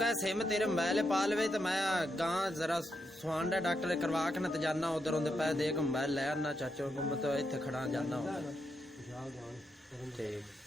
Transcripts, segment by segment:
कह सिम तेरे मोबाइल पा लवे तो मैं गां जरा सुहान डा डॉक्टर करवा के न जाना उधर उन्हें पै दे के मोबाइल ले आना चाचो को मतलब इत्थे खड़ा जाना ठीक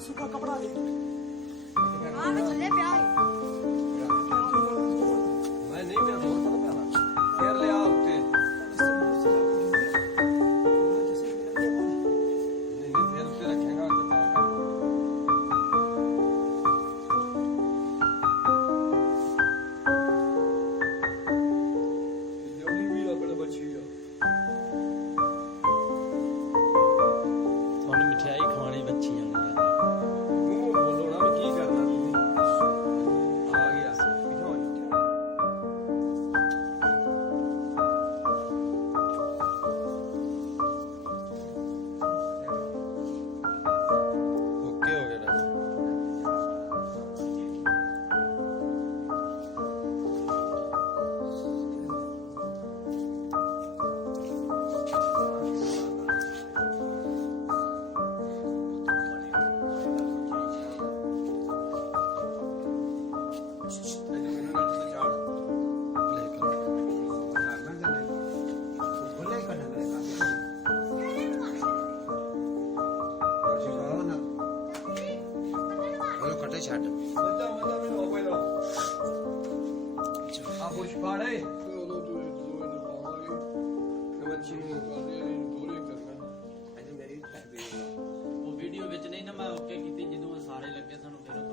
सूखा कपड़ा ले हां मैं चले पे आई मैं नहीं मैं बहुत पता है फिर ले आ उठे नहीं फिर से रखेगा जल्दी भी बड़ा बची है ਤੁਹਾਨੂੰ ਮਠਿਆਈ ਖਵਾਣੀ ਬੱਚੀ ਆ कटे छाट पुष्पाड़े ਉਹ ਵੀਡੀਓ ਵਿੱਚ ਨਹੀਂ ਨਾ ਮੈਂ ਓਕੇ ਕੀਤੀ ਜਦੋਂ ਸਾਰੇ ਲੱਗੇ ਸਾਨੂੰ ਫਿਰ